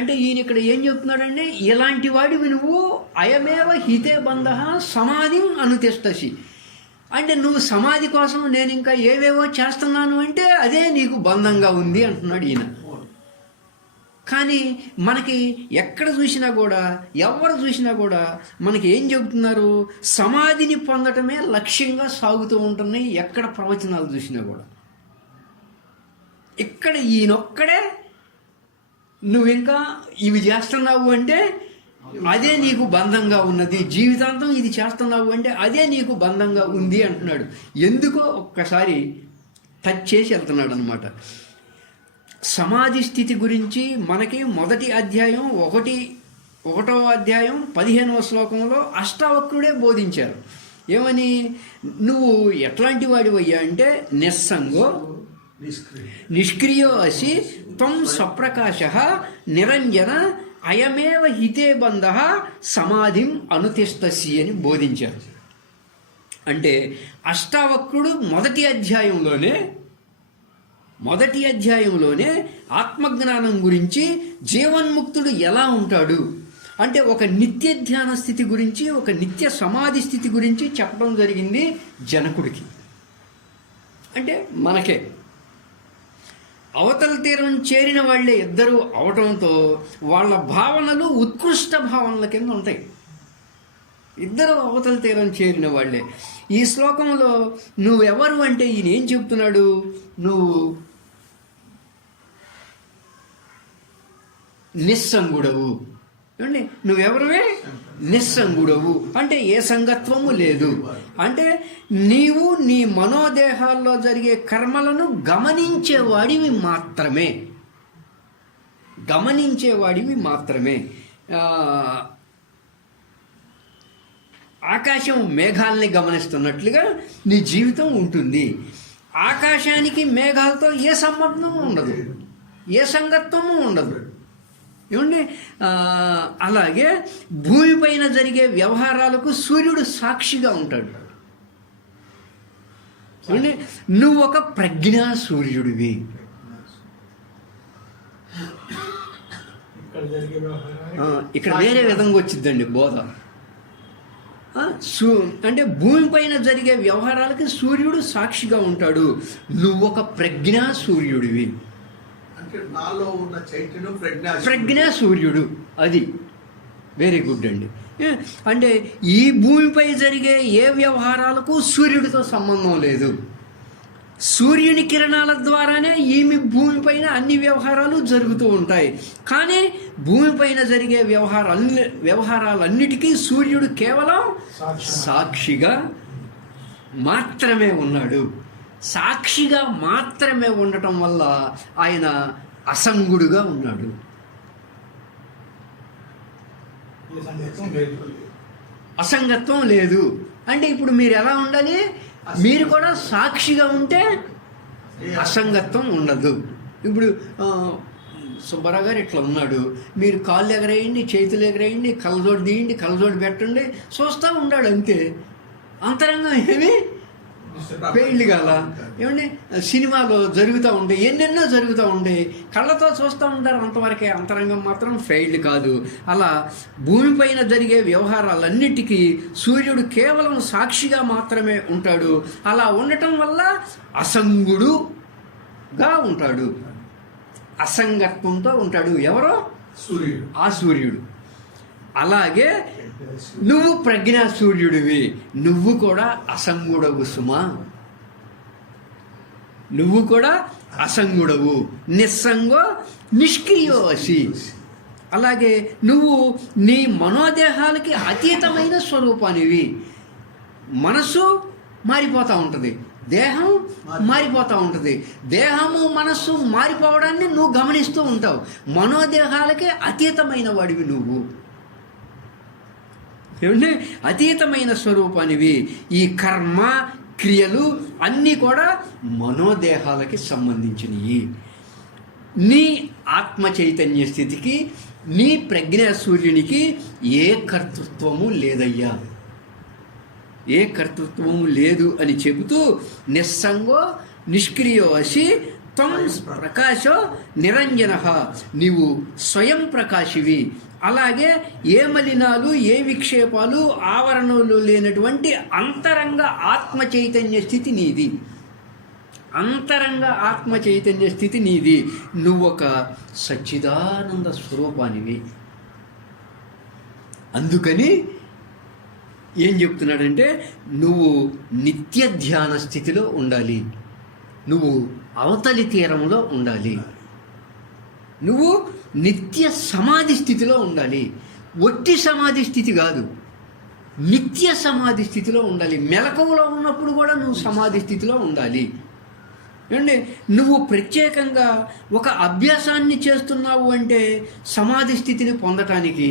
అంటే ఈయన ఇక్కడ ఏం చెప్తున్నాడంటే, ఇలాంటి వాడివి నువ్వు అయమేవ హితే బంధ సమాధిం అనుతిష్టసి. అంటే నువ్వు సమాధి కోసం నేను ఇంకా ఏవేవో చేస్తున్నాను అంటే అదే నీకు బంధంగా ఉంది అంటున్నాడు ఈయన. కానీ మనకి ఎక్కడ చూసినా కూడా, ఎవరు చూసినా కూడా మనకి ఏం చెబుతున్నారు? సమాధిని పొందటమే లక్ష్యంగా సాగుతూ ఉంటున్నాయి ఎక్కడ ప్రవచనాలు చూసినా కూడా. ఇక్కడ ఈయనొక్కడే నువ్వు ఇంకా ఇవి చేస్తున్నావు అంటే అదే నీకు బంధంగా ఉన్నది, జీవితాంతం ఇది చేస్తున్నావు అంటే అదే నీకు బంధంగా ఉంది అంటున్నాడు. ఎందుకో ఒక్కసారి టచ్ చేసి వెళ్తున్నాడు అనమాట. సమాధి స్థితి గురించి మనకి మొదటి అధ్యాయం 1వ అధ్యాయం 15వ శ్లోకంలో అష్టావక్రుడే బోధించారు. ఏమని? నువ్వు ఎట్లాంటి వాడివయ్యా అంటే నిస్సంగో నిష్క్రియో అసి త్వం స్వప్రకాశ నిరంజన అయమేవ హితే బంధ సమాధిం అనుతిష్టసి అని బోధించారు. అంటే అష్టావక్రుడు మొదటి అధ్యాయంలోనే ఆత్మజ్ఞానం గురించి, జీవన్ముక్తుడు ఎలా ఉంటాడు అంటే ఒక నిత్య ధ్యాన స్థితి గురించి, ఒక నిత్య సమాధి స్థితి గురించి చెప్పడం జరిగింది జనకుడికి. అంటే మనకే అవతల తీరం చేరిన వాళ్ళే ఇద్దరు అవటంతో వాళ్ళ భావనలు ఉత్కృష్ట భావనల కింద ఉంటాయి. ఇద్దరు అవతల తీరం చేరిన వాళ్ళే. ఈ శ్లోకంలో నువ్వెవరు అంటే ఈయన ఏం చెప్తున్నాడు? నువ్వు నిస్సంగుడవు. ఏమండి? నువ్వెవరువే? నిస్సంగుడవు. అంటే ఏ సంగత్వము లేదు. అంటే నీవు నీ మనోదేహాల్లో జరిగే కర్మలను గమనించేవాడివి మాత్రమే. ఆకాశం మేఘాలని గమనిస్తున్నట్లుగా నీ జీవితం ఉంటుంది. ఆకాశానికి మేఘాలతో ఏ సంబంధము ఉండదు, ఏ సంగత్వము ఉండదు. ఏమండి? అలాగే భూమిపైన జరిగే వ్యవహారాలకు సూర్యుడు సాక్షిగా ఉంటాడు. ఏమండి? నువ్వు ఒక ప్రజ్ఞా సూర్యుడివి. ఇక్కడ వేరే విధంగా వచ్చిందండి బోధ. అంటే భూమిపైన జరిగే వ్యవహారాలకి సూర్యుడు సాక్షిగా ఉంటాడు. నువ్వు ఒక ప్రజ్ఞా సూర్యుడివి. ప్రజ్ఞా సూర్యుడు. అది వెరీ గుడ్ అండి. అంటే ఈ భూమిపై జరిగే ఏ వ్యవహారాలకు సూర్యుడితో సంబంధం లేదు. సూర్యుని కిరణాల ద్వారానే ఈమె భూమిపైన అన్ని వ్యవహారాలు జరుగుతూ ఉంటాయి. కానీ భూమిపైన జరిగే వ్యవహారాలన్నిటికీ సూర్యుడు కేవలం సాక్షిగా మాత్రమే ఉన్నాడు. సాక్షిగా మాత్రమే ఉండటం వల్ల ఆయన అసంగుడుగా ఉన్నాడు. అసంగత్వం లేదు. అంటే ఇప్పుడు మీరు ఎలా ఉండాలి? మీరు కూడా సాక్షిగా ఉంటే అసంగత్వం ఉండదు. ఇప్పుడు సుబ్బారావు గారు ఇట్లా ఉన్నాడు, మీరు కాళ్ళు ఎగరేయండి, చేతులు ఎగరేయండి, కళ్ళజోడు తీయండి, కళ్ళజోడు పెట్టండి, చూస్తూ ఉన్నాడు అంతే. అంతరంగం ఏమి పెళ్ళి కాల. ఏమండి? సినిమాలో జరుగుతూ ఉంటాయి, ఎన్నెన్నో జరుగుతూ ఉంటాయి, కళ్ళతో చూస్తూ ఉంటారు, అంతవరకే. అంతరంగం మాత్రం ఫెయిల్డ్ కాదు. అలా భూమిపైన జరిగే వ్యవహారాలన్నిటికీ సూర్యుడు కేవలం సాక్షిగా మాత్రమే ఉంటాడు. అలా ఉండటం వల్ల అసంగుడుగా ఉంటాడు, అసంగత్వంతో ఉంటాడు. ఎవరో? సూర్యుడు. ఆ సూర్యుడు. అలాగే నువ్వు ప్రజ్ఞా సూర్యుడివి. నువ్వు కూడా అసంగుడవు సుమా. నువ్వు కూడా అసంగుడవు. నిస్సంగో నిష్క్రియో అసి. అలాగే నువ్వు నీ మనోదేహాలకి అతీతమైన స్వరూపానివి. మనసు మారిపోతూ ఉంటుంది, దేహం మారిపోతూ ఉంటుంది. దేహము మనస్సు మారిపోవడాన్ని నువ్వు గమనిస్తూ ఉంటావు. మనోదేహాలకి అతీతమైన వాడివి నువ్వు. ఏమంటే? అతీతమైన స్వరూపానివి. ఈ కర్మ క్రియలు అన్నీ కూడా మనోదేహాలకి సంబంధించినవి. నీ ఆత్మ చైతన్య స్థితికి, నీ ప్రజ్ఞా సూర్యునికి ఏ కర్తృత్వము లేదయ్యా, ఏ కర్తృత్వము లేదు అని చెబుతూ నిస్సంగో నిష్క్రియో అసి త్వం ప్రకాశో నిరంజన, నీవు స్వయం ప్రకాశివి. అలాగే ఏ మలినాలు ఏ విక్షేపాలు ఆవరణలు లేనటువంటి అంతరంగ ఆత్మ చైతన్య స్థితి నీది. అంతరంగ ఆత్మ చైతన్య స్థితి నీది. నువ్వు ఒక సచ్చిదానంద స్వరూపానివి. అందుకని ఏం చెప్తున్నాడంటే నువ్వు నిత్య ధ్యాన స్థితిలో ఉండాలి, నువ్వు అవతలి తీరంలో ఉండాలి, నువ్వు నిత్య సమాధి స్థితిలో ఉండాలి. ఒట్టి సమాధి స్థితి కాదు, నిత్య సమాధి స్థితిలో ఉండాలి. మెలకువలో ఉన్నప్పుడు కూడా నువ్వు సమాధి స్థితిలో ఉండాలి. ఏమండి, నువ్వు ప్రత్యేకంగా ఒక అభ్యాసాన్ని చేస్తున్నావు అంటే సమాధి స్థితిని పొందటానికి,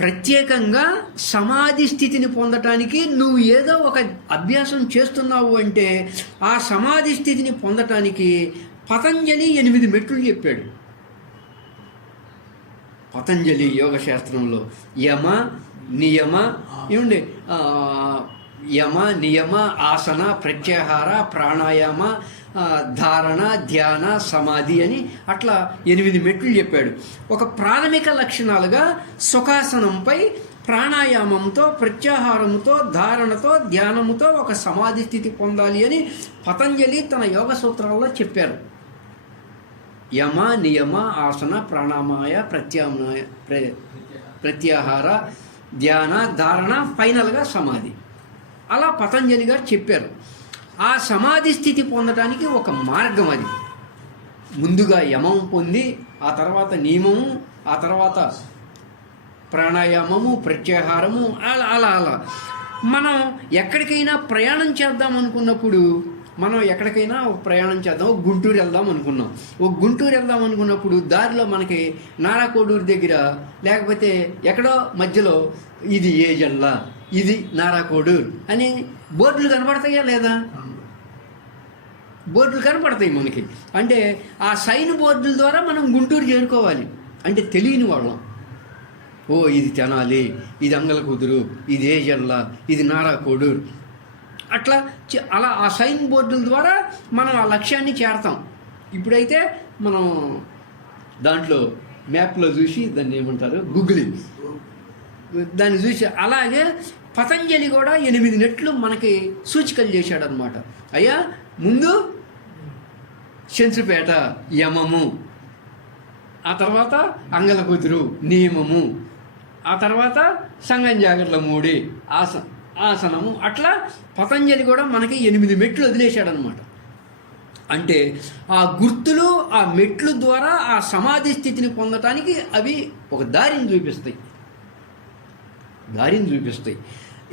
ప్రత్యేకంగా సమాధి స్థితిని పొందటానికి నువ్వు ఏదో ఒక అభ్యాసం చేస్తున్నావు అంటే ఆ సమాధి స్థితిని పొందటానికి పతంజలి 8 మెట్లు చెప్పాడు. పతంజలి యోగ శాస్త్రంలో యమ నియమ, ఏమండి, యమ నియమ ఆసన ప్రత్యాహార ప్రాణాయామ ధారణ ధ్యాన సమాధి అని అట్లా 8 మెట్లు చెప్పాడు. ఒక ప్రాథమిక లక్షణాలుగా సుఖాసనంపై ప్రాణాయామంతో ప్రత్యాహారంతో ధారణతో ధ్యానముతో ఒక సమాధి స్థితి పొందాలి అని పతంజలి తన యోగ సూత్రాల్లో చెప్పారు. యమ నియమ ఆసన ప్రాణాయామ ప్రత్యాహార ధ్యాన ధారణ ఫైనల్గా సమాధి, అలా పతంజలి గారు చెప్పారు. ఆ సమాధి స్థితి పొందడానికి ఒక మార్గం అది. ముందుగా యమం పొంది ఆ తర్వాత నియమము, ఆ తర్వాత ప్రాణాయామము ప్రత్యాహారము, అలా అలా అలా మనం ఎక్కడికైనా ప్రయాణం చేద్దాం అనుకున్నప్పుడు, మనం ఎక్కడికైనా ప్రయాణం చేద్దాం, గుంటూరు వెళ్దాం అనుకున్నాం. గుంటూరు వెళ్దాం అనుకున్నప్పుడు దారిలో మనకి నారాకోడూరు దగ్గర లేకపోతే ఎక్కడో మధ్యలో ఇది ఏ జిల్లా, ఇది నారాకోడూరు అని బోర్డులు కనపడతాయా లేదా? బోర్డులు కనపడతాయి మనకి. అంటే ఆ సైన్ బోర్డుల ద్వారా మనం గుంటూరు చేరుకోవాలి. అంటే తెలియని వాళ్ళం, ఓ ఇది తెనాలి, ఇది అంగలకుదురు, ఇది ఏ జిల్లా, ఇది నారాకోడూరు, అట్లా అలా ఆ సైన్ బోర్డుల ద్వారా మనం ఆ లక్ష్యాన్ని చేరతాం. ఇప్పుడైతే మనం దాంట్లో మ్యాప్లో చూసి దాన్ని ఏమంటారు, గూగుల్, దాన్ని చూసి అలాగే పతంజలి కూడా 8 నెట్లు మనకి సూచికలు చేశాడనమాట. అయ్యా ముందు శంసుపేట యమము, ఆ తర్వాత అంగలకుదురు నియమము, ఆ తర్వాత సంగం జాగర్ల మూడి ఆసనము, అట్లా పతంజలి కూడా మనకి 8 మెట్లు వదిలేశాడనమాట. అంటే ఆ గుర్తులు ఆ మెట్లు ద్వారా ఆ సమాధి స్థితిని పొందటానికి అవి ఒక దారిని చూపిస్తాయి.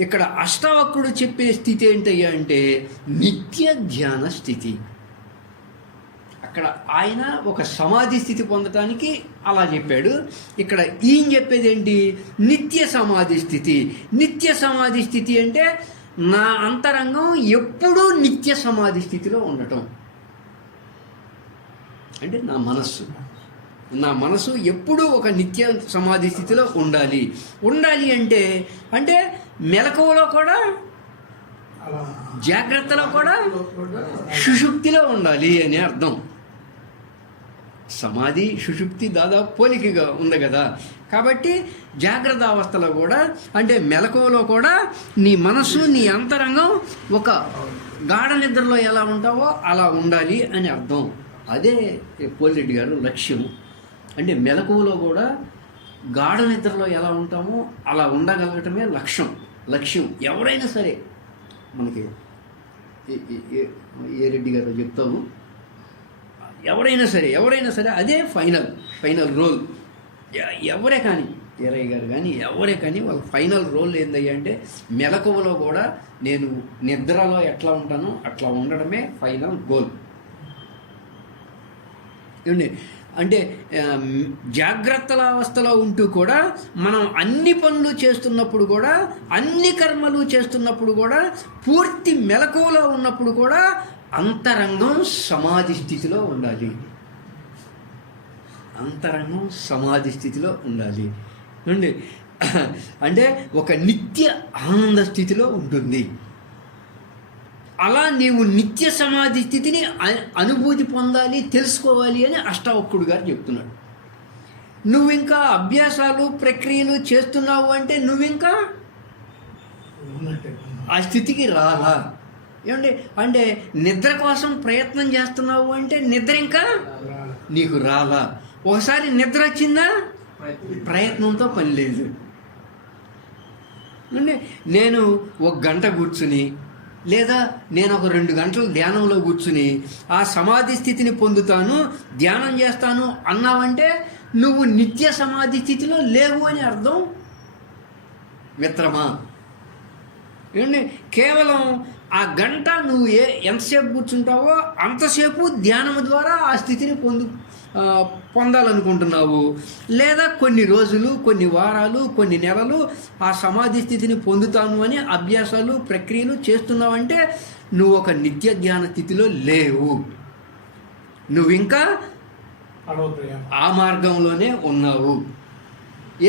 ఇక్కడ అష్టావక్రుడు చెప్పే స్థితి ఏంటయ్యా అంటే నిత్య ధ్యాన స్థితి. అక్కడ ఆయన ఒక సమాధి స్థితి పొందటానికి అలా చెప్పాడు. ఇక్కడ ఈయన చెప్పేది ఏంటి, నిత్య సమాధి స్థితి. నిత్య సమాధి స్థితి అంటే నా అంతరంగం ఎప్పుడూ నిత్య సమాధి స్థితిలో ఉండటం. అంటే నా మనసు ఎప్పుడూ ఒక నిత్య సమాధి స్థితిలో ఉండాలి. అంటే మెలకువలో కూడా జాగ్రత్తలో కూడా సుషుప్తిలో ఉండాలి అని అర్థం. సమాధి సుషుప్తి దాదాపు పోలికగా ఉంది కదా. కాబట్టి జాగ్రత్త అవస్థలో కూడా, అంటే మెలకువలో కూడా నీ మనసు నీ అంతరంగం ఒక గాఢ నిద్రలో ఎలా ఉంటావో అలా ఉండాలి అని అర్థం. అదే పోలిరెడ్డి గారు లక్ష్యం. అంటే మెలకువలో కూడా గాఢ నిద్రలో ఎలా ఉంటామో అలా ఉండగలగటమే లక్ష్యం. ఎవరైనా సరే మనకి ఏ రెడ్డి గారు చెప్తాము, ఎవరైనా సరే అదే ఫైనల్ రోల్. ఎవరే కానీ, ఏరయ్య గారు కానీ ఎవరే కానీ వాళ్ళ ఫైనల్ రోల్ ఏందయ్యా అంటే మెలకువలో కూడా నేను నిద్రలో ఎట్లా ఉంటానో అట్లా ఉండడమే ఫైనల్ గోల్. ఏమండి, అంటే జాగ్రత్తల అవస్థలో ఉంటూ కూడా మనం అన్ని పనులు చేస్తున్నప్పుడు కూడా, అన్ని కర్మలు చేస్తున్నప్పుడు కూడా, పూర్తి మెలకువలో ఉన్నప్పుడు కూడా అంతరంగం సమాధి స్థితిలో ఉండాలి. అండి అంటే ఒక నిత్య ఆనంద స్థితిలో ఉంటుంది. అలా నీవు నిత్య సమాధి స్థితిని అనుభూతి పొందాలి, తెలుసుకోవాలి అని అష్టావక్రుడు గారు చెప్తున్నాడు. నువ్వు ఇంకా అభ్యాసాలు ప్రక్రియలు చేస్తున్నావు అంటే నువ్వింకా ఆ స్థితికి రాలా. ఏమంటే అంటే నిద్ర కోసం ప్రయత్నం చేస్తున్నావు అంటే నిద్ర ఇంకా నీకు రాలా. ఒకసారి నిద్ర వచ్చిందా ప్రయత్నంతో పని లేదు. అంటే నేను 1 గంట కూర్చుని లేదా నేను ఒక 2 గంటలు ధ్యానంలో కూర్చుని ఆ సమాధి స్థితిని పొందుతాను, ధ్యానం చేస్తాను అన్నావంటే నువ్వు నిత్య సమాధి స్థితిలో లేవు అని అర్థం మిత్రమా. ఏమండి కేవలం ఆ గంట నువ్వు ఎంతసేపు కూర్చుంటావో అంతసేపు ధ్యానము ద్వారా ఆ స్థితిని పొందాలనుకుంటున్నావు. లేదా కొన్ని రోజులు, కొన్ని వారాలు, కొన్ని నెలలు ఆ సమాధి స్థితిని పొందుతాను అని అభ్యాసాలు ప్రక్రియలు చేస్తున్నావంటే నువ్వు ఒక నిత్య ధ్యాన స్థితిలో లేవు. నువ్వు ఇంకా ఆ మార్గంలోనే ఉన్నావు.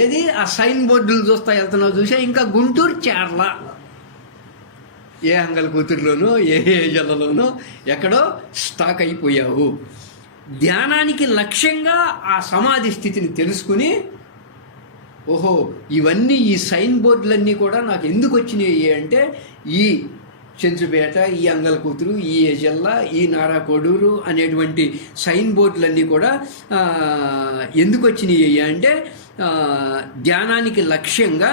ఏది ఆ సైన్ బోర్డులు చూస్తా వెళ్తున్నావు చూసా, ఇంకా గుంటూరు చేర్ల ఏ అంగల కూతురులోనో ఏ జిల్లాలోనో ఎక్కడో స్టాక్ అయిపోయావు. ధ్యానానికి లక్ష్యంగా ఆ సమాధి స్థితిని తెలుసుకుని, ఓహో ఇవన్నీ ఈ సైన్ బోర్డులన్నీ కూడా నాకు ఎందుకు వచ్చినాయి అంటే ఈ చెంచుపేట, ఈ అంగల కూతురు, ఈ జిల్లా, ఈ నారా కొడూరు అనేటువంటి సైన్ బోర్డులన్నీ కూడా ఎందుకు వచ్చినాయి అంటే ధ్యానానికి లక్ష్యంగా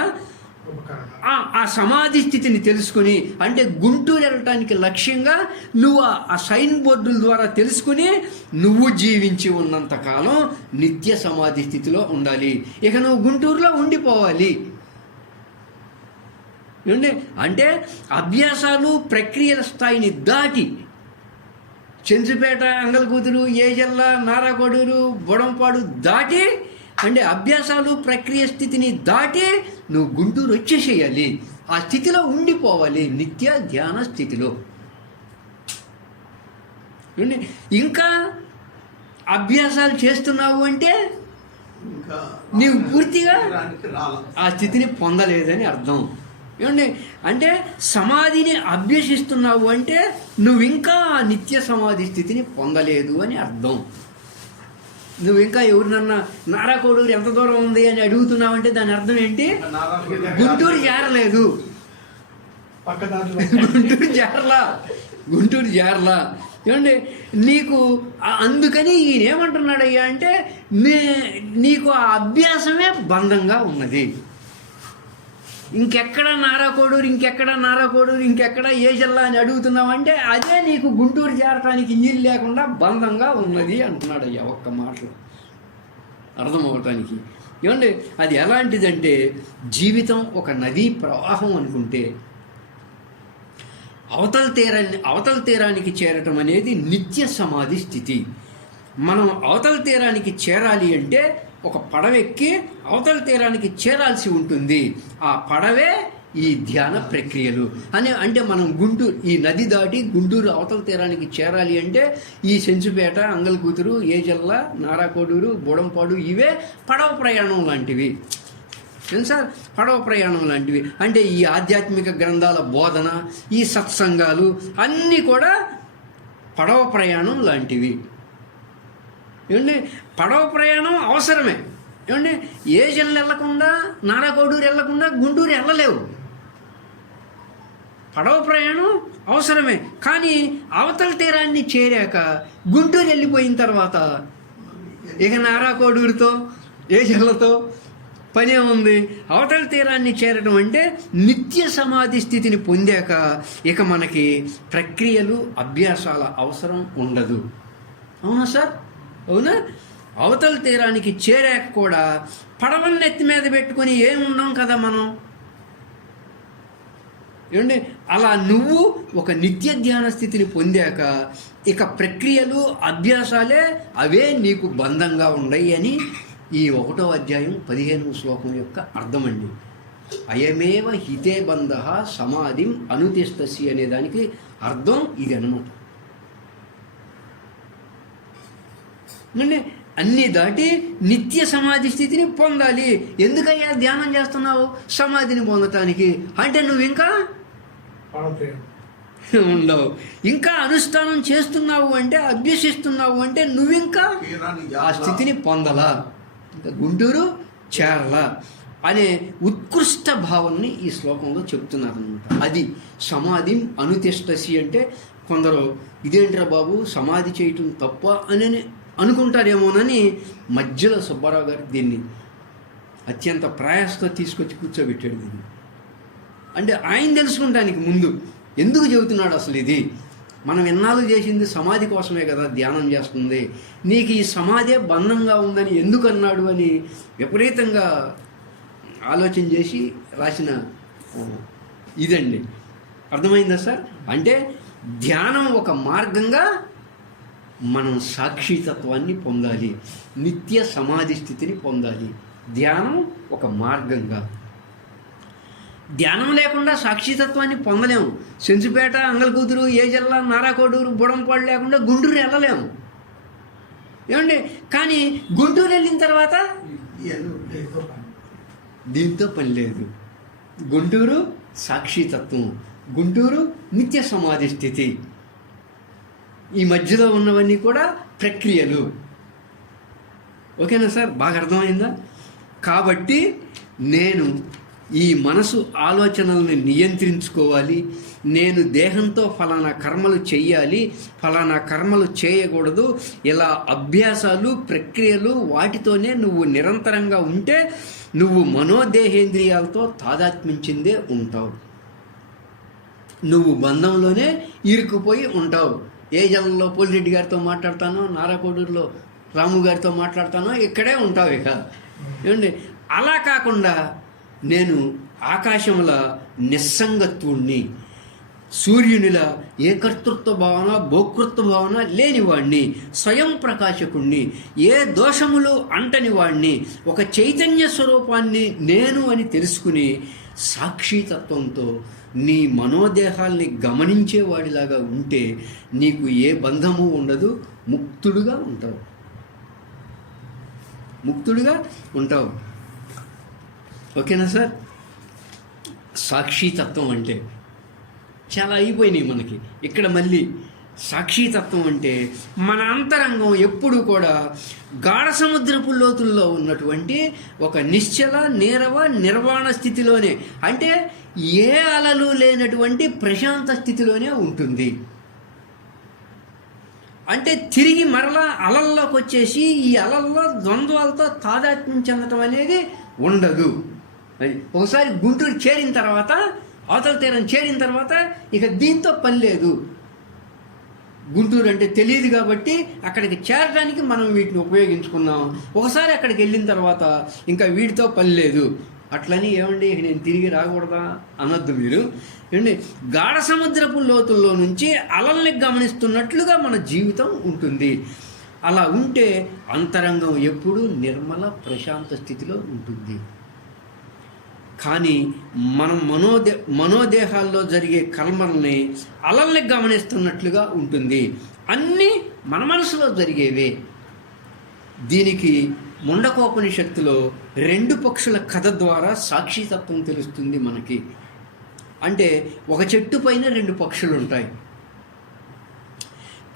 ఆ సమాధి స్థితిని తెలుసుకుని, అంటే గుంటూరు వెళ్ళటానికి లక్ష్యంగా నువ్వు ఆ సైన్ బోర్డుల ద్వారా తెలుసుకుని నువ్వు జీవించి ఉన్నంతకాలం నిత్య సమాధి స్థితిలో ఉండాలి. ఇక నువ్వు గుంటూరులో ఉండిపోవాలి. అంటే అభ్యాసాలు ప్రక్రియల స్థాయిని దాటి చెంచుపేట, అంగల కూతురు, ఏజల్లా, నారాకొడూరు, బొడంపాడు దాటి, అంటే అభ్యాసాలు ప్రక్రియ స్థితిని దాటి నువ్వు గుంటూరు వచ్చేసేయాలి. ఆ స్థితిలో ఉండిపోవాలి, నిత్య ధ్యాన స్థితిలో. ఇంకా అభ్యాసాలు చేస్తున్నావు అంటే నీవు పూర్తిగా ఆ స్థితిని పొందలేదని అర్థం. ఏమండి అంటే సమాధిని అభ్యసిస్తున్నావు అంటే నువ్వు ఇంకా ఆ నిత్య సమాధి స్థితిని పొందలేదు అని అర్థం. నువ్వు ఇంకా ఎవరినన్నా నారా కోడూరు ఎంత దూరం ఉంది అని అడుగుతున్నావంటే దాని అర్థం ఏంటి? గుంటూరు చేరలేదు, గుంటూరు చేరలా. ఏమండి నీకు అందుకని ఈయన ఏమంటున్నాడయ్యా అంటే నీకు ఆ అభ్యాసమే బంధంగా ఉన్నది. ఇంకెక్కడ నారాకోడూరు, ఇంకెక్కడ ఏ జిల్లా అని అడుగుతున్నావంటే అదే నీకు గుంటూరు చేరటానికి ఇంజిన్ లేకుండా బంధంగా ఉన్నది అంటున్నాడు అయ్యా ఒక్క మాటలో అర్థమవటానికి. ఏమండి అది ఎలాంటిదంటే జీవితం ఒక నదీ ప్రవాహం అనుకుంటే అవతల తీరానికి చేరటం అనేది నిత్య సమాధి స్థితి. మనం అవతల తీరానికి చేరాలి అంటే ఒక పడవెక్కి అవతల తీరానికి చేరాల్సి ఉంటుంది. ఆ పడవే ఈ ధ్యాన ప్రక్రియలు అంటే మనం ఈ నది దాటి గుంటూరు అవతల తీరానికి చేరాలి అంటే ఈ సెంచుపేట, అంగల కూతురు, ఏజల్లా, నారాకోడూరు, బోడంపాడు ఇవే పడవ ప్రయాణం లాంటివి. సార్ పడవ ప్రయాణం లాంటివి అంటే ఈ ఆధ్యాత్మిక గ్రంథాల బోధన, ఈ సత్సంగాలు అన్నీ కూడా పడవ ప్రయాణం లాంటివి. ఏమండి పడవ ప్రయాణం అవసరమే. ఏమండి ఏ జిల్లా వెళ్ళకుండా, నారాకోడూరు వెళ్ళకుండా గుంటూరు వెళ్ళలేవు. పడవ ప్రయాణం అవసరమే. కానీ అవతల తీరాన్ని చేరాక గుంటూరు వెళ్ళిపోయిన తర్వాత ఇక నారాకోడూరుతో ఏ జిల్లాతో పనే ఉంది. అవతల తీరాన్ని చేరడం అంటే నిత్య సమాధి స్థితిని పొందాక ఇక మనకి ప్రక్రియలు, అభ్యాసాల అవసరం ఉండదు. అవునా సార్? అవునా? అవతల తీరానికి చేరాక కూడా పడవని నెత్తి మీద పెట్టుకొని ఏమున్నాం కదా మనం. ఏమండి అలా నువ్వు ఒక నిత్య ధ్యాన స్థితిని పొందాక ఇక ప్రక్రియలు, అభ్యాసాలే అవే నీకు బంధంగా ఉన్నాయి అని ఈ 1వ అధ్యాయం 15వ శ్లోకం యొక్క అర్థమండి. అయమేవ హితే బంధ సమాధిం అనుతిష్టసి అనే దానికి అర్థం ఇది అన్నమాట. అంటే అన్నీ దాటి నిత్య సమాధి స్థితిని పొందాలి. ఎందుకయ్యా ధ్యానం చేస్తున్నావు? సమాధిని పొందటానికి. అంటే నువ్వు ఇంకా ఉండవు. ఇంకా అనుష్ఠానం చేస్తున్నావు అంటే, అభ్యసిస్తున్నావు అంటే నువ్వింకా ఆ స్థితిని పొందలా, ఇంకా గుంటూరు చేరలా అనే ఉత్కృష్ట భావాన్ని ఈ శ్లోకంలో చెప్తున్నారనమాట. అది సమాధి అనుతిష్టసి అంటే కొందరు ఇదేంట్రా బాబు సమాధి చేయటం తప్ప అని అనుకుంటారేమోనని మధ్యలో సుబ్బారావు గారు దీన్ని అత్యంత ప్రయాసతో తీసుకొచ్చి కూర్చోబెట్టాడు దీన్ని. అంటే ఆయన తెలుసుకుంటానికి ముందు ఎందుకు చెబుతున్నాడు అసలు ఇది, మనం ఎన్నాళ్ళు చేసింది సమాధి కోసమే కదా, ధ్యానం చేస్తుంది, నీకు ఈ సమాధే బంధంగా ఉందని ఎందుకు అన్నాడు అని విపరీతంగా ఆలోచన చేసి రాసిన ఇదండి. అర్థమైందా సార్? అంటే ధ్యానం ఒక మార్గంగా మనం సాక్షితత్వాన్ని పొందాలి, నిత్య సమాధి స్థితిని పొందాలి. ధ్యానం ఒక మార్గంగా, ధ్యానం లేకుండా సాక్షితత్వాన్ని పొందలేము. సెంచుపేట, అంగలకూతురు, ఏజల్లా, నారాకోడూరు, బుడంపాడు లేకుండా గుంటూరు వెళ్ళలేము ఏమండి. కానీ గుంటూరు వెళ్ళిన తర్వాత దీంతో పని లేదు. గుంటూరు సాక్షితత్వం, గుంటూరు నిత్య సమాధి స్థితి, ఈ మధ్యలో ఉన్నవన్నీ కూడా ప్రక్రియలు. ఓకేనా సార్? బాగా అర్థమైందా? కాబట్టి నేను ఈ మనసు ఆలోచనల్ని నియంత్రించుకోవాలి, నేను దేహంతో ఫలానా కర్మలు చెయ్యాలి, ఫలానా కర్మలు చేయకూడదు, ఇలా అభ్యాసాలు ప్రక్రియలు వాటితోనే నువ్వు నిరంతరంగా ఉంటే నువ్వు మనోదేహేంద్రియాలతో తాదాత్మ్యించిందే ఉంటావు, నువ్వు బంధంలోనే ఇరుక్కుపోయి ఉంటావు. ఏ జనంలో పోలిరెడ్డి గారితో మాట్లాడతానో, నారాకోడూరులో రాము గారితో మాట్లాడతానో ఇక్కడే ఉంటావు ఇక ఏమండి. అలా కాకుండా నేను ఆకాశంలో నిస్సంగత్వుణ్ణి, సూర్యునిలా ఏ కర్తృత్వ భావన భోక్తృత్వ భావన లేనివాణ్ణి, స్వయం ప్రకాశకుణ్ణి, ఏ దోషములు అంటని వాణ్ణి, ఒక చైతన్య స్వరూపాన్ని నేను అని తెలుసుకుని సాక్షితత్వంతో నీ మనోదేహాల్ని గమనించేవాడిలాగా ఉంటే నీకు ఏ బంధము ఉండదు, ముక్తుడుగా ఉంటావు, ముక్తుడుగా ఉంటావు. ఓకేనా సార్? సాక్షితత్వం అంటే చాలా అయిపోయినాయి మనకి. ఇక్కడ మళ్ళీ సాక్షితత్వం అంటే మన అంతరంగం ఎప్పుడు కూడా గాఢ సముద్రపు లోతుల్లో ఉన్నటువంటి ఒక నిశ్చల నీరవ నిర్వాణ స్థితిలోనే, అంటే ఏ అలలు లేనటువంటి ప్రశాంత స్థితిలోనే ఉంటుంది. అంటే తిరిగి మరలా అలల్లోకి వచ్చేసి ఈ అలల్లో ద్వంద్వాలతో తాదాత్మ్యం చెందటం అనేది ఉండదు. ఒకసారి గుంటూరు చేరిన తర్వాత, అవతల తీరం చేరిన తర్వాత ఇక దీంతో పని లేదు. గుంటూరు అంటే తెలియదు కాబట్టి అక్కడికి చేరడానికి మనం వీటిని ఉపయోగించుకున్నాం. ఒకసారి అక్కడికి వెళ్ళిన తర్వాత ఇంకా వీటితో పని లేదు. అట్లని ఏమండి ఇక నేను తిరిగి రాకూడదా అనొద్దు మీరు. ఏమండి గాఢ సముద్రపు లోతుల్లో నుంచి అలల్ని గమనిస్తున్నట్లుగా మన జీవితం ఉంటుంది. అలా ఉంటే అంతరంగం ఎప్పుడూ నిర్మల ప్రశాంత స్థితిలో ఉంటుంది. కానీ మనం మనోదేహాల్లో జరిగే కర్మల్ని అలల్ని గమనిస్తున్నట్లుగా ఉంటుంది. అన్నీ మన మనసులో జరిగేవే. దీనికి ముండకోపనిషత్తులో 2 పక్షుల కథ ద్వారా సాక్షితత్వం తెలుస్తుంది మనకి. అంటే ఒక చెట్టు పైన 2 పక్షులు ఉంటాయి.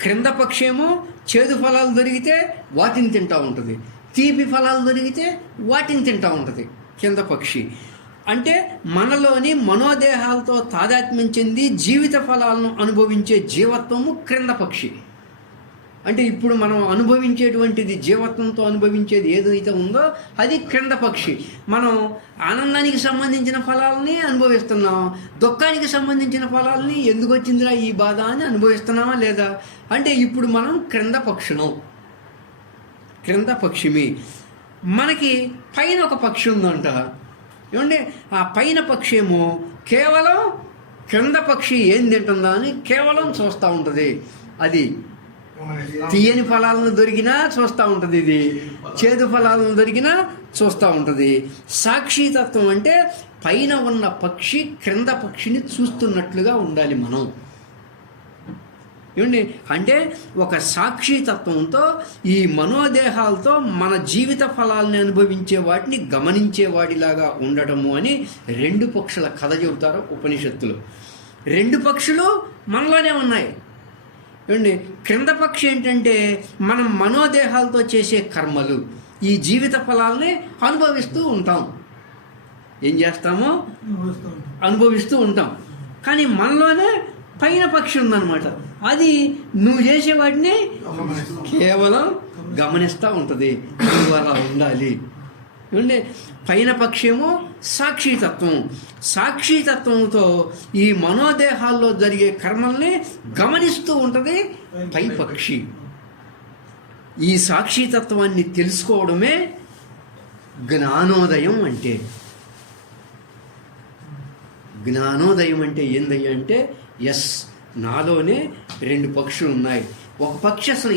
క్రింద పక్షేమో చేదు ఫలాలు దొరికితే వాటిని తింటూ ఉంటుంది, తీపి ఫలాలు దొరికితే వాటిని తింటూ ఉంటుంది కింద పక్షి. అంటే మనలోని మనోదేహాలతో తాదాత్మ్యం చెంది జీవిత ఫలాలను అనుభవించే జీవత్వము క్రింద పక్షి. అంటే ఇప్పుడు మనం అనుభవించేటువంటిది జీవత్వంతో అనుభవించేది ఏదైతే ఉందో అది క్రింద పక్షి. మనం ఆనందానికి సంబంధించిన ఫలాలని అనుభవిస్తున్నాం, దుఃఖానికి సంబంధించిన ఫలాలని ఎందుకు వచ్చిందిరా ఈ బాధ అని అనుభవిస్తున్నామా లేదా? అంటే ఇప్పుడు మనం క్రింద పక్షులం, క్రింద పక్షిమి. మనకి పైన ఒక పక్షి ఉందంట ఏమంటే, ఆ పైన పక్షి ఏమో కేవలం క్రింద పక్షి ఏం తింటుందా అని కేవలం చూస్తూ ఉంటుంది. అది తీయని ఫలాలను దొరికినా చూస్తూ ఉంటుంది, ఇది చేదు ఫలాలను దొరికినా చూస్తూ ఉంటుంది. సాక్షితత్వం అంటే పైన ఉన్న పక్షి క్రింద పక్షిని చూస్తున్నట్లుగా ఉండాలి మనం. ఏమండి అంటే ఒక సాక్షితత్వంతో ఈ మనోదేహాలతో మన జీవిత ఫలాల్ని అనుభవించే వాటిని గమనించేవాడిలాగా ఉండటము అని 2 పక్షుల కథ చెబుతారు ఉపనిషత్తులు. రెండు పక్షులు మనలోనే ఉన్నాయి. ఏమండి, క్రింద పక్షి ఏంటంటే మనం మనోదేహాలతో చేసే కర్మలు, ఈ జీవిత ఫలాల్ని అనుభవిస్తూ ఉంటాం. ఏం చేస్తామో అనుభవిస్తూ ఉంటాం. కానీ మనలోనే పైన పక్షి ఉందన్నమాట. అది నువ్వు చేసే వాటిని కేవలం గమనిస్తూ ఉంటుంది. నువ్వు అలా ఉండాలి. ఏమంటే పైన పక్షేమో సాక్షితత్వం. సాక్షితత్వంతో ఈ మనోదేహాల్లో జరిగే కర్మల్ని గమనిస్తూ ఉంటుంది పై పక్షి. ఈ సాక్షితత్వాన్ని తెలుసుకోవడమే జ్ఞానోదయం అంటే. జ్ఞానోదయం అంటే ఏందయ్యా అంటే, ఎస్, నాలోనే రెండు పక్షులు ఉన్నాయి. ఒక పక్షి అసలు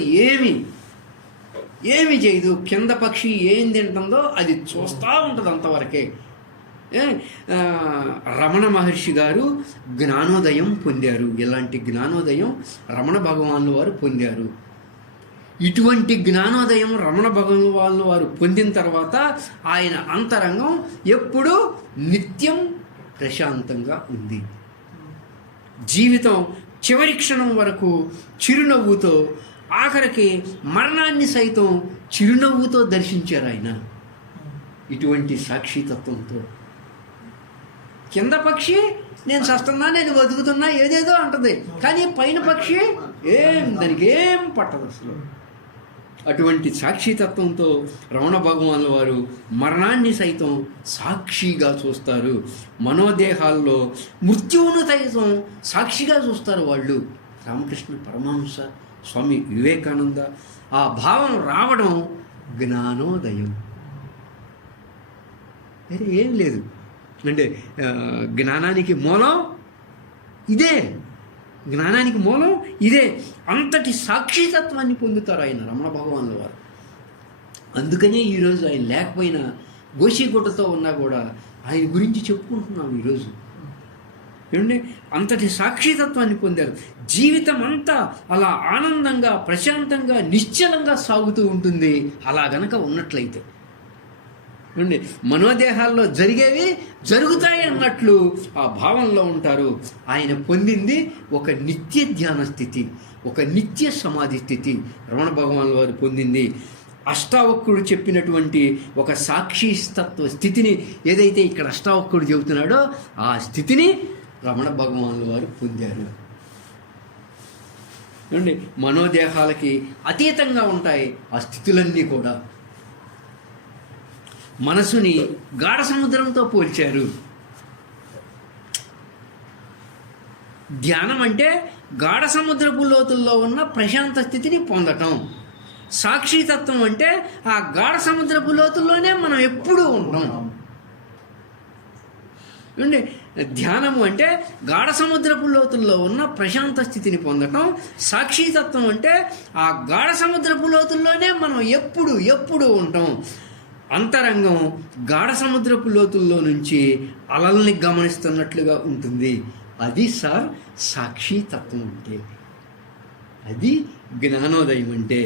ఏమి చేయదు. కింద పక్షి ఏం తింటుందో అది చూస్తూ ఉంటుంది అంతవరకే. రమణ మహర్షి గారు జ్ఞానోదయం పొందారు. ఇలాంటి జ్ఞానోదయం రమణ భగవానుల వారు పొందారు. ఇటువంటి జ్ఞానోదయం రమణ భగవానుల వారు పొందిన తర్వాత ఆయన అంతరంగం ఎప్పుడూ నిత్యం ప్రశాంతంగా ఉంది. జీవితం చివరి క్షణం వరకు చిరునవ్వుతో, ఆఖరికి మరణాన్ని సైతం చిరునవ్వుతో దర్శించారు ఆయన. ఇటువంటి సాక్షితత్వంతో. కింద పక్షి నేను చస్తున్నా, నేను బతుకుతున్నా, ఏదేదో అంటది. కానీ పైన పక్షి దానికి ఏం పట్టదు అసలు. అటువంటి సాక్షితత్వంతో రమణ భగవానుల వారు మరణాన్ని సైతం సాక్షిగా చూస్తారు. మనోదేహాల్లో మృత్యువును సైతం సాక్షిగా చూస్తారు వాళ్ళు. రామకృష్ణ పరమహంస, స్వామి వివేకానంద. ఆ భావం రావడం జ్ఞానోదయం. వేరే ఏం లేదు. అంటే జ్ఞానానికి మూలం ఇదే. జ్ఞానానికి మూలం ఇదే. అంతటి సాక్షితత్వాన్ని పొందుతారు ఆయన రమణ భగవానుల వారు. అందుకనే ఈరోజు ఆయన లేకపోయినా గోషిగుట్టతో ఉన్నా కూడా ఆయన గురించి చెప్పుకుంటున్నాం ఈరోజు. ఏమంటే అంతటి సాక్షితత్వాన్ని పొందారు. జీవితం అంతా అలా ఆనందంగా, ప్రశాంతంగా, నిశ్చలంగా సాగుతూ ఉంటుంది అలా గనక ఉన్నట్లయితే. ఏమండి, మనోదేహాల్లో జరిగేవి జరుగుతాయి అన్నట్లు ఆ భావంలో ఉంటారు. ఆయన పొందింది ఒక నిత్య ధ్యాన స్థితి, ఒక నిత్య సమాధి స్థితి. రమణ భగవానుల వారు పొందింది అష్టావక్రుడు చెప్పినటువంటి ఒక సాక్షితత్వ స్థితిని. ఏదైతే ఇక్కడ అష్టావక్రుడు చెబుతున్నాడో ఆ స్థితిని రమణ భగవానుల వారు పొందారు. ఏమండి, మనోదేహాలకి అతీతంగా ఉంటాయి ఆ స్థితులన్నీ కూడా. మనసుని గాఢ సముద్రంతో పోల్చారు. ధ్యానం అంటే గాఢ సముద్రపు లోతుల్లో ఉన్న ప్రశాంత స్థితిని పొందటం. సాక్షితత్వం అంటే ఆ గాఢ సముద్రపు లోతుల్లోనే మనం ఎప్పుడూ ఉంటాం. ఏమండి, ధ్యానము అంటే గాఢ సముద్రపు లోతుల్లో ఉన్న ప్రశాంత స్థితిని పొందటం. సాక్షితత్వం అంటే ఆ గాఢ సముద్రపు లోతుల్లోనే మనం ఎప్పుడు ఉంటాం. అంతరంగం గాఢ సముద్రపు లోతుల్లో నుంచి అలల్ని గమనిస్తున్నట్లుగా ఉంటుంది. అది సార్ సాక్షితత్వం అంటే. అది జ్ఞానోదయం అంటే.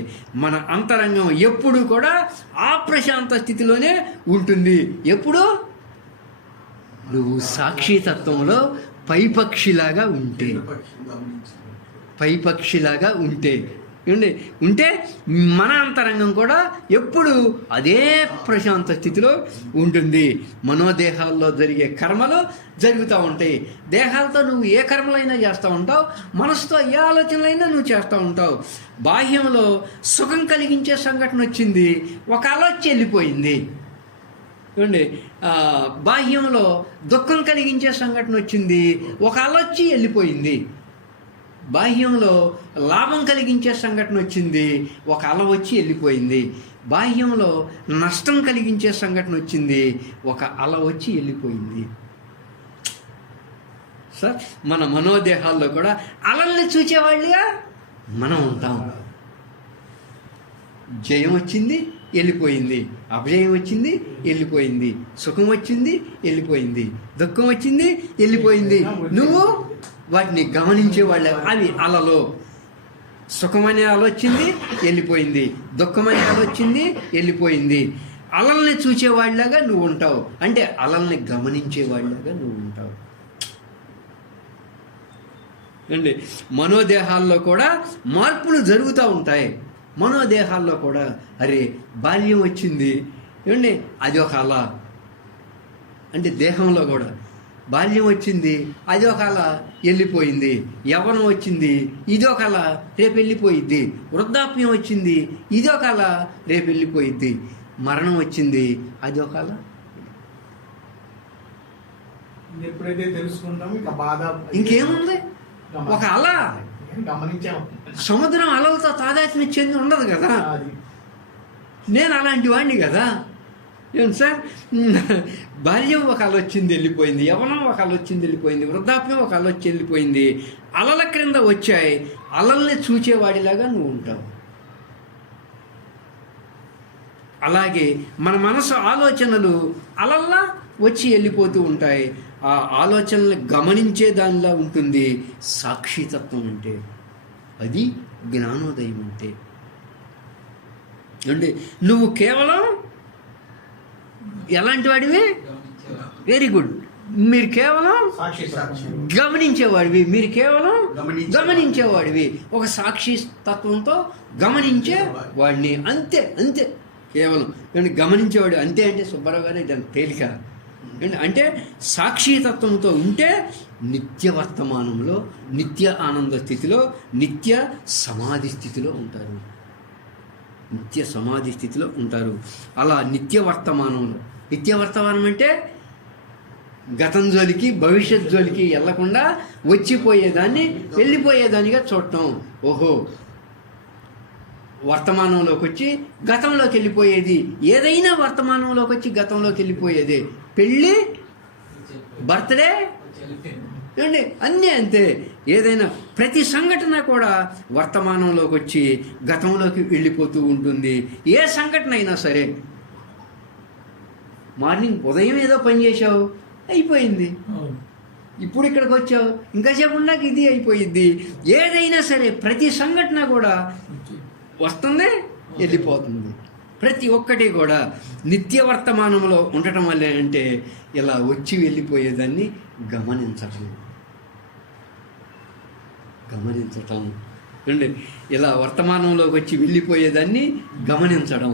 మన అంతరంగం ఎప్పుడు కూడా ఆ ప్రశాంత స్థితిలోనే ఉంటుంది. ఎప్పుడు నువ్వు సాక్షితత్వంలో పైపక్షిలాగా ఉంటే ఉంటే మన అంతరంగం కూడా ఎప్పుడు అదే ప్రశాంత స్థితిలో ఉంటుంది. మనోదేహాల్లో జరిగే కర్మలు జరుగుతూ ఉంటాయి. దేహాలతో నువ్వు ఏ కర్మలైనా చేస్తూ ఉంటావు, మనసుతో ఏ ఆలోచనలైనా నువ్వు చేస్తూ ఉంటావు. బాహ్యంలో సుఖం కలిగించే సంఘటన వచ్చింది, ఒక ఆలోచన వెళ్ళిపోయింది. చూడండి, బాహ్యంలో దుఃఖం కలిగించే సంఘటన వచ్చింది, ఒక ఆలోచన వెళ్ళిపోయింది. బాహ్యంలో లాభం కలిగించే సంఘటన వచ్చింది, ఒక అల వచ్చి వెళ్ళిపోయింది. బాహ్యంలో నష్టం కలిగించే సంఘటన వచ్చింది, ఒక అల వచ్చి వెళ్ళిపోయింది. సార్, మన మనోదేహాల్లో కూడా అలల్ని చూచేవాళ్ళుగా మనం ఉంటాం. జయం వచ్చింది, వెళ్ళిపోయింది. అపజయం వచ్చింది, వెళ్ళిపోయింది. సుఖం వచ్చింది, వెళ్ళిపోయింది. దుఃఖం వచ్చింది, వెళ్ళిపోయింది. నువ్వు వాటిని గమనించే వాళ్ళ. అవి అలలో. సుఖమనే అల వచ్చింది, వెళ్ళిపోయింది. దుఃఖమనే అల వచ్చింది, వెళ్ళిపోయింది. అలల్ని చూచేవాళ్ళగా నువ్వు ఉంటావు. అంటే అలల్ని గమనించేవాళ్ళగా నువ్వు ఉంటావు. అండి మనోదేహాల్లో కూడా మార్పులు జరుగుతూ ఉంటాయి. మనోదేహాల్లో కూడా అరే బాల్యం వచ్చింది ఏమండి అది ఒక అల. అంటే దేహంలో కూడా బాల్యం వచ్చింది అది ఒక అల వెళ్ళిపోయింది, యవ్వనం వచ్చింది ఇది ఒక అల రేపు వెళ్ళిపోయిద్ది, వృద్ధాప్యం వచ్చింది ఇది ఒక అల రేపు వెళ్ళిపోయిద్ది, మరణం వచ్చింది అది ఒక అల. ఎప్పుడైతే తెలుసుకుంటామో ఇక బాధ ఇంకేముంది, ఒక అల. గమనించాము. సముద్రం అలలతో తాదాత్మ్యం చెంది ఉండదు కదా. నేను అలాంటి వాడిని కదా. ఏం సార్, బాల్యం ఒక అల వచ్చింది వెళ్ళిపోయింది, యవ్వనం ఒక అల వచ్చింది వెళ్ళిపోయింది, వృద్ధాప్యం ఒక అల వచ్చి వెళ్ళిపోయింది, అలల క్రింద వచ్చాయి. అలల్ని చూచేవాడిలాగా నువ్వు ఉంటావు. అలాగే మన మనసు ఆలోచనలు అలల్లా వచ్చి వెళ్ళిపోతూ ఉంటాయి. ఆ ఆలోచనలు గమనించే దానిలా ఉంటుంది సాక్షితత్వం అంటే. అది జ్ఞానోదయం అంటే. అంటే నువ్వు కేవలం ఎలాంటి వాడివి? Very good. మీరు కేవలం గమనించేవాడివి. మీరు కేవలం గమనించేవాడివి. ఒక సాక్షి తత్వంతో గమనించే వాడిని. అంతే అంతే, కేవలం గమనించేవాడు. అంతే అంటే సుబ్బారావు గారు దాని తేలిక. అంటే సాక్షితత్వంతో ఉంటే నిత్య వర్తమానంలో, నిత్య ఆనంద స్థితిలో, నిత్య సమాధి స్థితిలో ఉంటారు. నిత్య సమాధి స్థితిలో ఉంటారు. అలా నిత్య వర్తమానంలో, నిత్య వర్తమానం అంటే గతం జోలికి భవిష్యత్ జోలికి వెళ్లకుండా వచ్చిపోయేదాన్ని వెళ్ళిపోయేదానిగా చూడటం. ఓహో, వర్తమానంలోకి వచ్చి గతంలోకి వెళ్ళిపోయేది, ఏదైనా వర్తమానంలోకి వచ్చి గతంలోకి వెళ్ళిపోయేది. పెళ్ళి, బర్త్డే ఏమండి అన్నీ అంతే. ఏదైనా ప్రతి సంఘటన కూడా వర్తమానంలోకి వచ్చి గతంలోకి వెళ్ళిపోతూ ఉంటుంది. ఏ సంఘటన అయినా సరే, మార్నింగ్ ఉదయం ఏదో పని చేసావు అయిపోయింది, ఇప్పుడు ఇక్కడికి వచ్చావు ఇంకా సేపు ఉన్నాక ఇది అయిపోయింది. ఏదైనా సరే ప్రతి సంఘటన కూడా వస్తుంది వెళ్ళిపోతుంది. ప్రతి ఒక్కటి కూడా నిత్య వర్తమానంలో ఉండటం వల్ల అంటే ఇలా వచ్చి వెళ్ళిపోయేదాన్ని గమనించటం అండి. ఇలా వర్తమానంలోకి వచ్చి వెళ్ళిపోయేదాన్ని గమనించడం.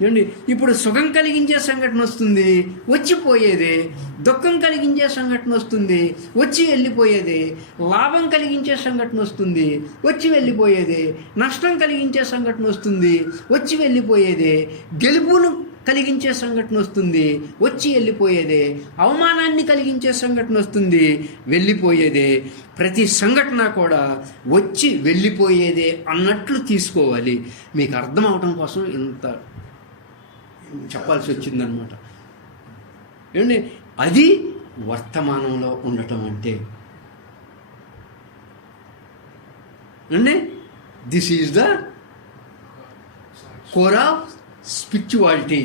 ఏమండి ఇప్పుడు సుఖం కలిగించే సంఘటన వస్తుంది వచ్చిపోయేదే, దుఃఖం కలిగించే సంఘటన వస్తుంది వచ్చి వెళ్ళిపోయేదే, లాభం కలిగించే సంఘటన వస్తుంది వచ్చి వెళ్ళిపోయేదే, నష్టం కలిగించే సంఘటన వస్తుంది వచ్చి వెళ్ళిపోయేదే, గెలుపును కలిగించే సంఘటన వస్తుంది వచ్చి వెళ్ళిపోయేదే, అవమానాన్ని కలిగించే సంఘటన వస్తుంది వెళ్ళిపోయేదే. ప్రతి సంఘటన కూడా వచ్చి వెళ్ళిపోయేదే అన్నట్లు తీసుకోవాలి. మీకు అర్థం అవటం కోసం ఇంత చెప్పాల్సి వచ్చిందనమాట. ఏమండి అది వర్తమానంలో ఉండటం అంటే. అండి this is the core of spirituality.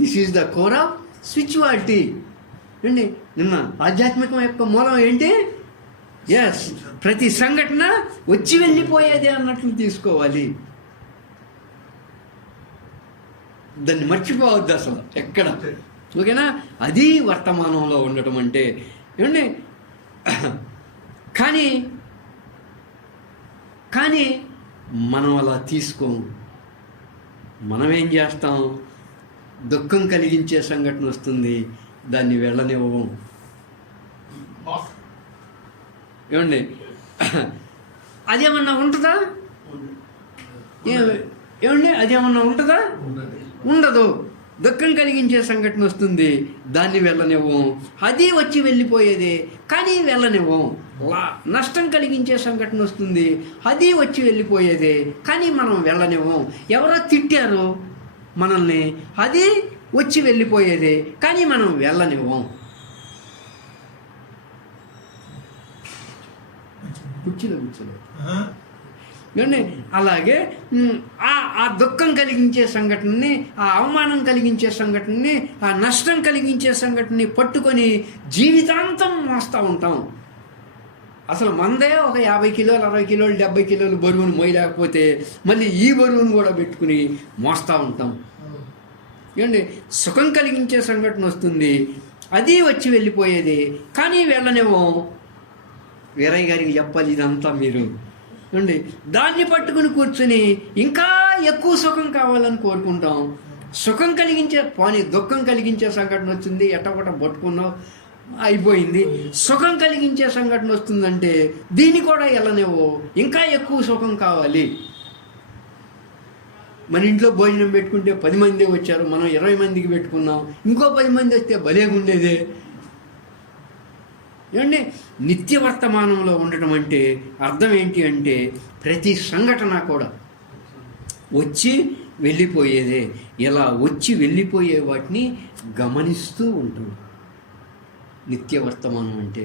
This is the core of spirituality. అండి నిన్న ఆధ్యాత్మికం యొక్క మూలం ఏంటి? ఎస్, ప్రతి సంఘటన వచ్చి వెళ్ళిపోయేది అన్నట్లు తీసుకోవాలి. దాన్ని మర్చిపోవద్దు అసలు ఎక్కడ. ఓకేనా? అది వర్తమానంలో ఉండటం అంటే. ఏమండి కానీ మనం అలా తీసుకోము. మనం ఏం చేస్తాం? దుఃఖం కలిగించే సంఘటన వస్తుంది దాన్ని వెళ్ళనివ్వము. ఏమండి అదేమన్నా ఉంటుందా? ఏమండి అదేమన్నా ఉంటుందా? ఉండదు. దుఃఖం కలిగించే సంఘటన వస్తుంది దాన్ని వెళ్ళనివ్వం. అది వచ్చి వెళ్ళిపోయేదే కానీ వెళ్ళనివ్వం. నష్టం కలిగించే సంఘటన వస్తుంది అది వచ్చి వెళ్ళిపోయేదే కానీ మనం వెళ్ళనివ్వం. ఎవరో తిట్టారు మనల్ని, అది వచ్చి వెళ్ళిపోయేదే కానీ మనం వెళ్ళనివ్వం. కూర్చోలేదు ఏమండి అలాగే ఆ దుఃఖం కలిగించే సంఘటనని, ఆ అవమానం కలిగించే సంఘటనని, ఆ నష్టం కలిగించే సంఘటనని పట్టుకొని జీవితాంతం మోస్తూ ఉంటాం. అసలు మందే ఒక 50 కిలోలు 60 కిలోలు 70 కిలోలు బరువును మోయలేకపోతే మళ్ళీ ఈ బరువును కూడా పెట్టుకుని మోస్తూ ఉంటాం. ఏమండి సుఖం కలిగించే సంఘటన వస్తుంది అది వచ్చి వెళ్ళిపోయేది, కానీ వెళ్ళనేమో. వీరయ్య గారికి చెప్పాలి ఇదంతా మీరు అండి. దాన్ని పట్టుకుని కూర్చుని ఇంకా ఎక్కువ సుఖం కావాలని కోరుకుంటాం. సుఖం కలిగించే పోనీ దుఃఖం కలిగించే సంఘటన వచ్చింది, ఎట్టపట పట్టుకున్నావు అయిపోయింది. సుఖం కలిగించే సంఘటన వస్తుందంటే దీన్ని కూడా వెళ్ళనేవో, ఇంకా ఎక్కువ సుఖం కావాలి. మన ఇంట్లో భోజనం పెట్టుకుంటే 10 మంది వచ్చారు, మనం 20 మందికి పెట్టుకున్నాం, ఇంకో 10 మంది వస్తే భలేగుండేదే. ఏమండి, నిత్య వర్తమానంలో ఉండటం అంటే అర్థం ఏంటి అంటే ప్రతి సంఘటన కూడా వచ్చి వెళ్ళిపోయేదే. ఇలా వచ్చి వెళ్ళిపోయే వాటిని గమనిస్తూ ఉంటుంది నిత్య వర్తమానం అంటే.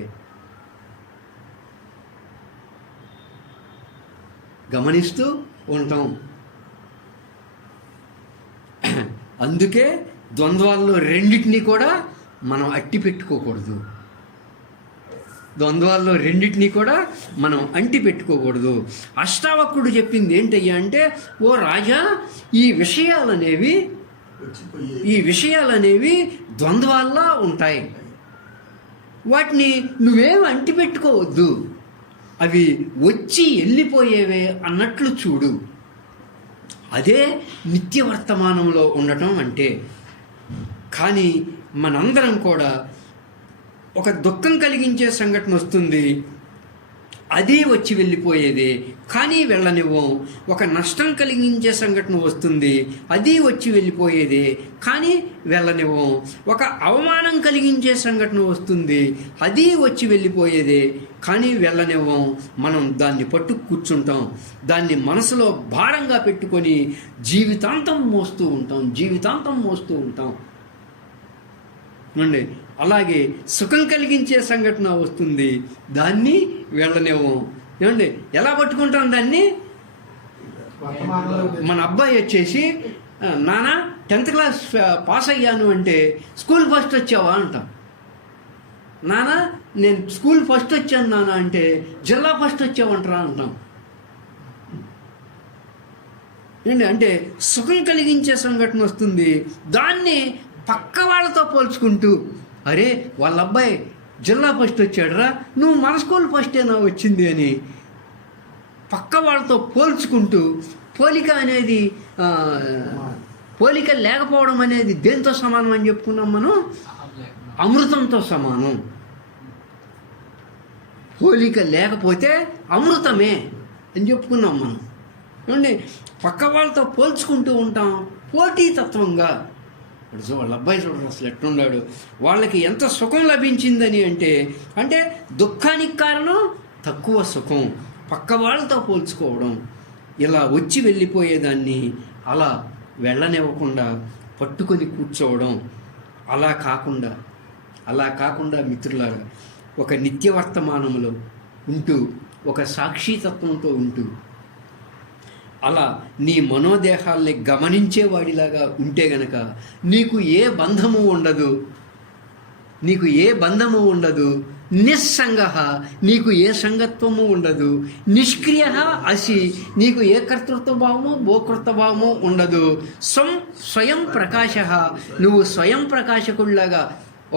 గమనిస్తూ ఉంటాం. అందుకే ద్వంద్వాల్లో రెండింటినీ కూడా మనం అట్టి పెట్టుకోకూడదు. ద్వంద్వాల్లో రెండింటినీ కూడా మనం అంటి పెట్టుకోకూడదు. అష్టావక్రుడు చెప్పింది ఏంటయ్యా అంటే, ఓ రాజా, ఈ విషయాలనేవి ద్వంద్వాల్లా ఉంటాయి. వాటిని నువ్వేం అంటి పెట్టుకోవద్దు, అవి వచ్చి వెళ్ళిపోయేవే అన్నట్లు చూడు. అదే నిత్య వర్తమానంలో ఉండటం అంటే. కానీ మనందరం కూడా ఒక దుఃఖం కలిగించే సంఘటన వస్తుంది, అది వచ్చి వెళ్ళిపోయేది, కానీ వెళ్ళనివ్వం. ఒక నష్టం కలిగించే సంఘటన వస్తుంది, అది వచ్చి వెళ్ళిపోయేది, కానీ వెళ్ళనివ్వం. ఒక అవమానం కలిగించే సంఘటన వస్తుంది, అది వచ్చి వెళ్ళిపోయేది, కానీ వెళ్ళనివ్వం. మనం దాన్ని పట్టు కూర్చుంటాం, దాన్ని మనసులో భారంగా పెట్టుకొని జీవితాంతం మోస్తూ ఉంటాం అండి. అలాగే సుఖం కలిగించే సంఘటన వస్తుంది, దాన్ని వెళ్ళనివ్వం. ఏమండి, ఎలా పట్టుకుంటాం దాన్ని? మన అబ్బాయి వచ్చేసి, నాన్న 10th క్లాస్ పాస్ అయ్యాను అంటే, స్కూల్ ఫస్ట్ వచ్చావా అంటాం. నాన్న నేను స్కూల్ ఫస్ట్ వచ్చాను నాన్న అంటే, జిల్లా ఫస్ట్ వచ్చావంటరా అంటాం. ఏంటి అంటే సుఖం కలిగించే సంఘటన వస్తుంది, దాన్ని పక్క వాళ్ళతో పోల్చుకుంటూ, అరే వాళ్ళ అబ్బాయి జిల్లా ఫస్ట్ వచ్చాడురా, నువ్వు మన స్కూల్ ఫస్టేనా వచ్చింది అని పక్క వాళ్ళతో పోల్చుకుంటూ, పోలిక లేకపోవడం అనేది దేంతో సమానం అని చెప్పుకున్నాం మనం? అమృతంతో సమానం. పోలిక లేకపోతే అమృతమే అని చెప్పుకున్నాం మనం. ఏమండి, పక్క వాళ్ళతో పోల్చుకుంటూ ఉంటాం పోటీతత్వంగా. వాళ్ళ అబ్బాయి చూడరు అసలు ఎట్లున్నాడు, వాళ్ళకి ఎంత సుఖం లభించిందని అంటే దుఃఖానికి కారణం తక్కువ సుఖం, పక్క వాళ్ళతో పోల్చుకోవడం. ఇలా వచ్చి వెళ్ళిపోయేదాన్ని అలా వెళ్ళనివ్వకుండా పట్టుకొని కూర్చోవడం. అలా కాకుండా మిత్రులారా, ఒక నిత్య వర్తమానంలో ఉంటూ, ఒక సాక్షితత్వంతో ఉంటూ, అలా నీ మనోదేహాల్ని గమనించేవాడిలాగా ఉంటే గనక నీకు ఏ బంధము ఉండదు. నిస్సంగ, నీకు ఏ సంగత్వము ఉండదు. నిష్క్రియ అసి, నీకు ఏ కర్తృత్వ భావము భోకృత్వ భావము ఉండదు. స్వయం ప్రకాశ, నువ్వు స్వయం ప్రకాశకుడిలాగా,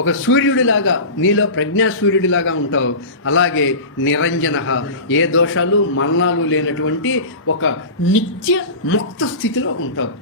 ఒక సూర్యుడిలాగా, నీలో ప్రజ్ఞా సూర్యుడిలాగా ఉంటావు. అలాగే నిరంజన, ఏ దోషాలు మరణాలు లేనటువంటి ఒక నిత్య ముక్త స్థితిలో ఉంటావు.